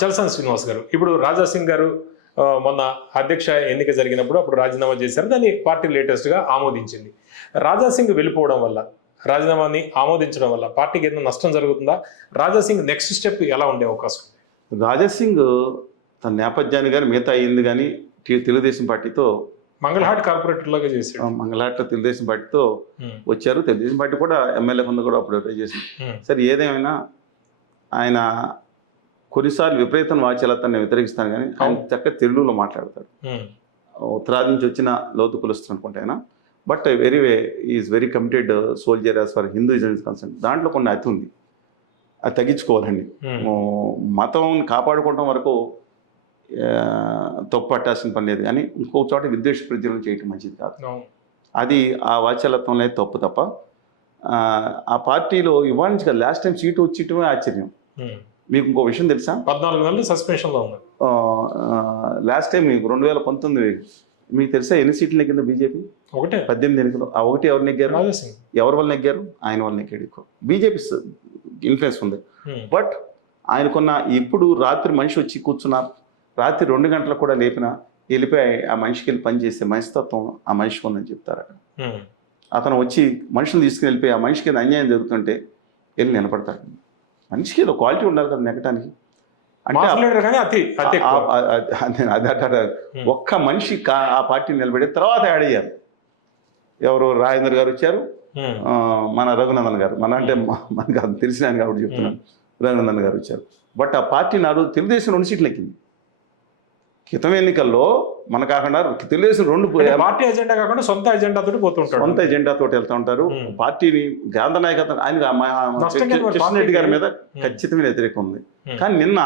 చలసాని శ్రీనివాస్ గారు. ఇప్పుడు రాజా సింగ్ గారు మొన్న అధ్యక్ష ఎన్నిక జరిగినప్పుడు అప్పుడు రాజీనామా చేశారు. దాన్ని పార్టీ లేటెస్ట్గా ఆమోదించింది. రాజా సింగ్ వెళ్ళిపోవడం వల్ల రాజీనామాని ఆమోదించడం వల్ల పార్టీకి ఏదైనా నష్టం జరుగుతుందా? రాజా సింగ్ నెక్స్ట్ స్టెప్ ఎలా ఉండే అవకాశం? ఉంది రాజాసింగ్ తన నేపథ్యాన్ని కానీ మిగతా అయింది కానీ తెలుగుదేశం పార్టీతో మంగళహాట్ కార్పొరేటర్ లాగా చేశాడు. మంగళాట్లో తెలుగుదేశం పార్టీతో వచ్చారు. తెలుగుదేశం పార్టీ కూడా ఎమ్మెల్యే కొంత కూడా అప్పుడు చేసింది. సరే ఏదేమైనా ఆయన కొన్నిసార్లు విపరీతం వాచ్యలతాన్ని వ్యతిరేకిస్తాను కానీ ఆయన. చక్కగా తెలుగులో మాట్లాడతాడు. ఉత్తరాది నుంచి వచ్చిన లోతు కులుస్తుంది అనుకుంటే ఆయన. But very way is very committed soldier as far Hinduism is concern దాంట్లో కొన్ని అతి ఉంది. అది తగ్గించుకోవాలండి. మతం కాపాడుకోవడం వరకు తప్పు పట్టాల్సిన పని లేదు. కానీ ఇంకో చోట విద్వేష ప్రజలను చేయటం మంచిది కాదు. అది ఆ వాచ్యలత్వంలో తప్పు తప్ప ఆ, పార్టీలో ఇవాళ నుంచి లాస్ట్ టైం సీటు వచ్చేయటమే ఆశ్చర్యం. మీకు ఇంకో విషయం తెలుసా? పద్నాలుగు నెలలు సస్పెన్షన్లో ఉన్నారు లాస్ట్ టైం మీకు రెండు వేల పంతొమ్మిది మీకు తెలుసా ఎన్ని సీట్లు నెగ్గిందో బీజేపీ? ఒకటే. పద్దెనిమిది ఎన్నికలు. ఆ ఒకటి ఎవరు నెగ్గారు? ఎవరి వల్ల నెగ్గారు? ఆయన వల్ల నెగ్గాడు ఎక్కువ. బీజేపీ ఇన్ఫ్లుయెన్స్ ఉంది. బట్ ఆయనకున్న ఇప్పుడు రాత్రి మనిషి వచ్చి కూర్చున్నా రాత్రి రెండు గంటలకు కూడా లేపిన వెళ్ళిపోయి ఆ మనిషికి వెళ్ళి పని చేసే మనస్తత్వం ఆ మనిషికి ఉందని చెప్తారు అక్కడ అతను వచ్చి మనుషులు తీసుకుని వెళ్ళిపోయి ఆ మనిషికి అన్యాయం జరుగుతుంటే వెళ్ళి నిలబడతాడు. మనిషికి ఏదో క్వాలిటీ ఉండాలి కదా నెగ్గటానికి అంటే ఒక్క మనిషి ఆ పార్టీ నిలబడి తర్వాత యాడ్ అయ్యారు ఎవరు రాజేంద్ర గారు వచ్చారు? ఆ, మన రఘునందన్ గారు. మన అంటే మ- మనకు అది తెలిసిన ఆయన కాబట్టి చెప్తున్నాను. రఘునందన్ గారు వచ్చారు. బట్ ఆ పార్టీ నాడు తెలుగుదేశం రెండు సీట్లు ఎక్కింది. క్రితం ఎన్నికల్లో మన కాకుండా తెలుగుదేశం రెండు పార్టీ ఎజెండా కాకుండా సొంత ఎజెండా తోటి పోతుంటాడు సొంత ఎజెండా తోటి వెళ్తూ ఉంటారు. పార్టీని గాంధ నాయకత్వం ఆయన రెడ్డి గారి. మీద ఖచ్చితమైన వ్యతిరేకం ఉంది. కానీ నిన్న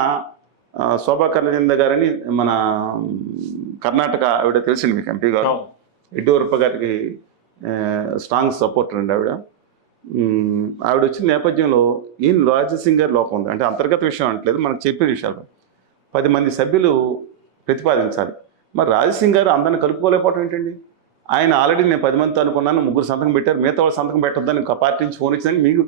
శోభా కరంజింద గారని మన కర్ణాటక ఆవిడ తెలిసింది మీకు ఎంపీ గారు. యడ్యూరప్ప గారికి స్ట్రాంగ్ సపోర్టర్ అండి ఆవిడ. ఆవిడ వచ్చిన నేపథ్యంలో ఈయన రాజసింగ్ గారి లోపం ఉంది. అంటే అంతర్గత విషయం అంటలేదు మనకు చెప్పే విషయాలు. పది మంది సభ్యులు ప్రతిపాదించాలి. మరి రాజసింగ్ గారు అందరిని కలుపుకోలేకపోవడం ఏంటండి? ఆయన ఆల్రెడీ నేను పది మందితో అనుకున్నాను ముగ్గురు సంతకం పెట్టారు మిగతా వాళ్ళు సంతకం పెట్టొద్దని ఒక పార్టీ నుంచి ఫోన్ ఇచ్చిందని మీకు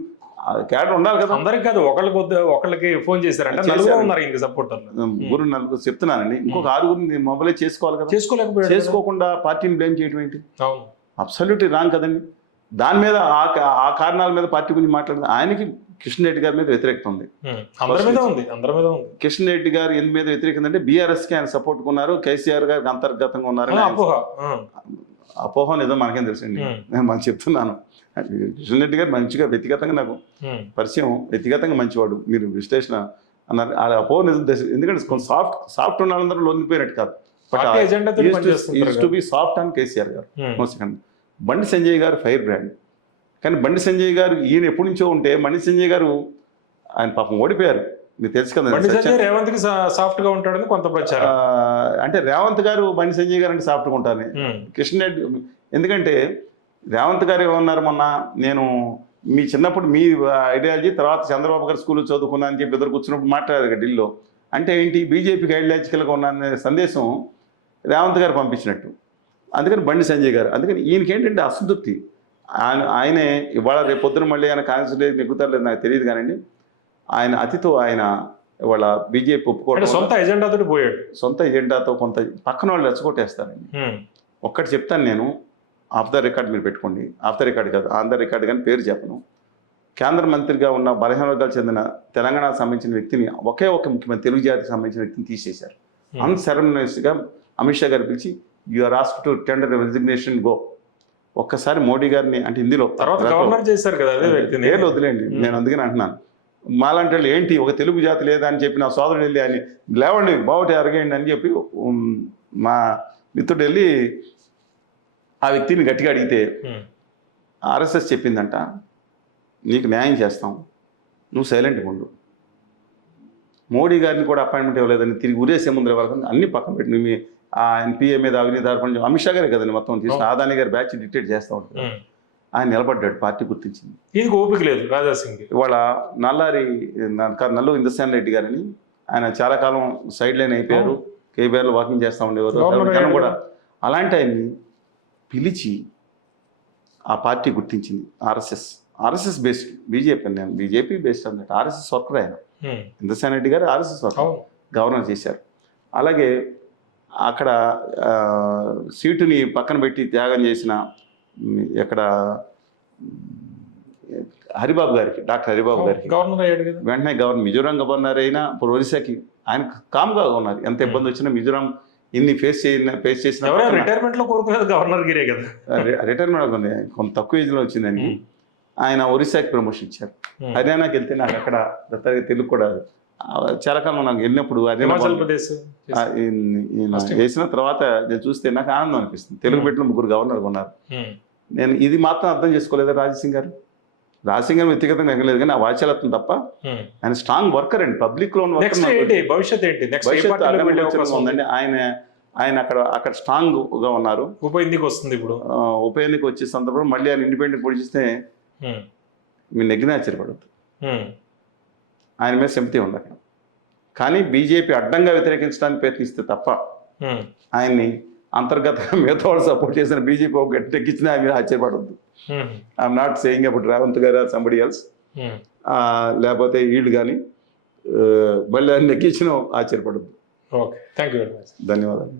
క్యాడర్ ఉండాలి కదా? అందరికి కాదు ఒకళ్ళకి వద్ద ఒకళ్ళకి ఫోన్ చేశారంట చేశారు. నలుగురు ఉన్నారు ఇంక సపోర్టర్లు ముగ్గురు నలుగురు చెప్తున్నానండి. ఇంకొక ఆరుగురిని మొబైల్ చేసుకోవాలి కదా? చేసుకోలేకపోయాడు. కదా. చేసుకోకుండా పార్టీని బ్లేమ్ చేయడం ఏంటి? అవును. అబ్సల్యూట్లీ రాంగ్ కదండి. దాని మీద ఆ కారణాల మీద పార్టీ గురించి మాట్లాడింది. ఆయనకి కిషన్ రెడ్డి గారి మీద వ్యతిరేకత ఉంది. ఉమ్, అందరి మీద ఉంది అందరి మీద ఉంది. కిషన్ రెడ్డి గారు ఎందు మీద వ్యతిరేకత అంటే బీఆర్ఎస్కి ఆయన సపోర్ట్ ఉన్నారు కేసీఆర్ గారికి అంతర్గతంగా ఆయన- అపోహ. నిజం మనకేం తెలుసండి. నేను మనం చెప్తున్నాను. కిషన్ రెడ్డి గారు మంచిగా వ్యక్తిగతంగా నాకు పరిచయం వ్యక్తిగతంగా మంచివాడు. మీరు విశ్లేషణ అన్నారు. ఆ అపోహ నిజం తెలుసు. ఎందుకంటే కొంచెం సాఫ్ట్ సాఫ్ట్ ఉన్న వాళ్ళందరూ లొంగిపోయినట్టు కాదు. పనిచేస్తుంటారు to be soft and KCR garu. Bandi Sanjay గారు ఫైర్ బ్రాండ్. కానీ బండి సంజయ్ గారు ఈయన ఎప్పటి నుంచో ఉంటే బండి సంజయ్ గారు ఆయన పాపం ఓడిపోయారు. మీకు తెలుసు కదా రేవంత్కి సాఫ్ట్గా ఉంటాడని కొంత ప్రచారం. అంటే రేవంత్ గారు బండి సంజయ్ గారు అంటే సాఫ్ట్గా ఉంటారు ఉమ్, కిషన్ రెడ్డి ఎందుకంటే రేవంత్ గారు ఏమన్నారు మొన్న నేను మీ చిన్నప్పుడు మీ ఐడియాలజీ తర్వాత చంద్రబాబు గారు స్కూల్లో చదువుకున్నా అని చెప్పి ఇద్దరు కూర్చున్నప్పుడు మాట్లాడారు ఢిల్లీలో. అంటే ఏంటి బీజేపీకి ఐడియాలజికల్గా ఉన్నారనే సందేశం రేవంత్ గారు పంపించినట్టు. అందుకని బండి సంజయ్ గారు అందుకని ఈయనకి ఏంటంటే అసంతృప్తి. ఆయన ఆయనే ఇవాళ రేపు పొద్దున మళ్ళీ ఆయన కాన్స్టిట్యూట్ లేదు నెగ్గుతారు నాకు తెలియదు కానండి. ఆయన అతితో ఆయన ఇవాళ బీజేపీ ఒప్పుకోవడం సొంత ఎజెండా తోటి పోయాడు. సొంత ఎజెండాతో కొంత పక్కన వాళ్ళు రెచ్చగొట్టేస్తారండి. ఒక్కటి చెప్తాను నేను ఆఫ్ ద రికార్డ్ మీరు పెట్టుకోండి. ఆఫ్ ద రికార్డ్ కాదు ఆన్ ద రికార్డ్ కానీ పేరు చెప్పను. కేంద్ర మంత్రిగా ఉన్న బలహీన వర్గాలకు చెందిన తెలంగాణకు సంబంధించిన వ్యక్తిని ఒకే ఒక ముఖ్యమంత్రి తెలుగు జాతికి సంబంధించిన వ్యక్తిని తీసేశారు. ఉమ్, అన్సెరమనియస్గా అమిత్ షా గారు పిలిచి you are ask to tender resignation go ఒక్కసారి మోడీ గారిని అంటే హిందీలో తర్వాత గవర్నర్ చేశారు కదా అదే వ్యక్తిని. పేర్లు వదిలేండి. నేను అందుకని అంటున్నాను. మాలాంటి వాళ్ళు ఏంటి ఒక తెలుగు జాతి లేదా అని చెప్పి నా సోదరుడు వెళ్ళి అని లేవండి బావుటి అరగండి అని చెప్పి మా మిత్రుడు వెళ్ళి ఆ వ్యక్తిని గట్టిగా అడిగితే ఆర్ఎస్ఎస్ చెప్పిందంట నీకు న్యాయం చేస్తాం నువ్వు సైలెంట్గా ఉండు. మోడీ గారిని కూడా అపాయింట్మెంట్ ఇవ్వలేదని తిరిగి ఉరేసే ముందర వాళ్ళకి అన్ని పక్కన పెట్టి మీ- ఆ ఎన్పిఏ మీద అవినీతి ఆరోపణ అమిత్ షా గారే కదండి మొత్తం తీసుకుని ఆదాని గారి బ్యాచ్ డిక్టేట్ చేస్తూ ఉంటారు. ఆయన నిలబడ్డాడు పార్టీ గుర్తించింది. ఈయనకి ఓపిక లేదు రాజా సింగ్ ఇవాళ నల్లారి నల్లు ఇంద్రసేన రెడ్డి గారని ఆయన చాలా కాలం సైడ్ లైన్ అయిపోయారు. కేబీఆర్లో వాకింగ్ చేస్తూ ఉండేవారు. జనం కూడా అలాంటి ఆయన్ని పిలిచి ఆ పార్టీ గుర్తించింది ఆర్ఎస్ఎస్. ఆర్ఎస్ఎస్ బేస్డ్ బీజేపీ నేను బీజేపీ బేస్డ్ అన్నట్టు ఆర్ఎస్ఎస్ వర్కర్ ఆయన. ఇంద్రసేన రెడ్డి గారు ఆర్ఎస్ఎస్ వర్కర్. గవర్నర్ చేశారు. అలాగే అక్కడ సీటుని పక్కన పెట్టి త్యాగం చేసిన ఎక్కడ హరిబాబు గారికి డాక్టర్ హరిబాబు గారికి. గవర్నర్ అయ్యాడు కదా? వెంటనే గవర్నర్ మిజోరాం గవర్నర్ అయినా ఇప్పుడు ఒరిస్సాకి ఆయన కామ్గా ఉన్నారు. ఎంత ఇబ్బంది వచ్చినా మిజోరాం ఇన్ని ఫేస్ చేసిన ఫేస్ చేసిన ఎవరైనా రిటైర్మెంట్లో కోరుకునేది గవర్నర్ గిరే కదా. రిటైర్మెంట్ అవుతుంది కొంత తక్కువ ఏజ్లో వచ్చిందని. ఆయన ఒరిస్సాకి ప్రమోషన్ ఇచ్చారు. హర్యానాకి వెళ్తే నాకు అక్కడ తెలుగు కూడా చాలా కాలం నాకు వెళ్ళినప్పుడు అదే హిమాచల్ ప్రదేశ్. వేసిన తర్వాత నేను చూస్తే నాకు ఆనందం అనిపిస్తుంది. తెలుగు Hmm. పెట్టిన ముగ్గురు గవర్నర్ ఉన్నారు. ఉమ్. నేను ఇది మాత్రం అర్థం చేసుకోలేదా రాజసింగ్ గారు? రాజసింగ్ గారు వ్యక్తిగతంగా ఎక్కలేదు కానీ ఆ వాచాలత్వం తప్ప ఉమ్. ఆయన స్ట్రాంగ్ వర్కర్ అండి. పబ్లిక్లో ఏంటి? భవిష్యత్ ఏంటి? భవిష్యత్తు ఉందండి. ఆయన ఆయన అక్కడ అక్కడ స్ట్రాంగ్గా ఉన్నారు. ఉప ఎన్నిక వస్తుంది ఇప్పుడు. ఉప ఎన్నిక వచ్చే సందర్భంలో మళ్ళీ ఆయన ఇండిపెండెంట్ పొడి చేస్తే ఉమ్. మీరు నెగ్గిన ఆశ్చర్యపడద్దు. ఆయన మీద సింపతి అక్కడ కానీ బీజేపీ అడ్డంగా వ్యతిరేకించడానికి ప్రయత్నిస్తే తప్ప. ఆయన్ని అంతర్గతంగా మిగతా వాళ్ళు సపోర్ట్ చేసిన బీజేపీ ఒక గట్టి ఎక్కించినా ఆయన మీద ఆశ్చర్యపడద్దు. ఐఎమ్ నాట్ సేయింగ్ అప్పుడు రేవంత్ గారు సంబడి ఎల్స్. లేకపోతే వీళ్ళు కానీ మళ్ళీ ఆయన ఎక్కించిన ఆశ్చర్యపడద్దు. Okay thank you very much ధన్యవాదాలు.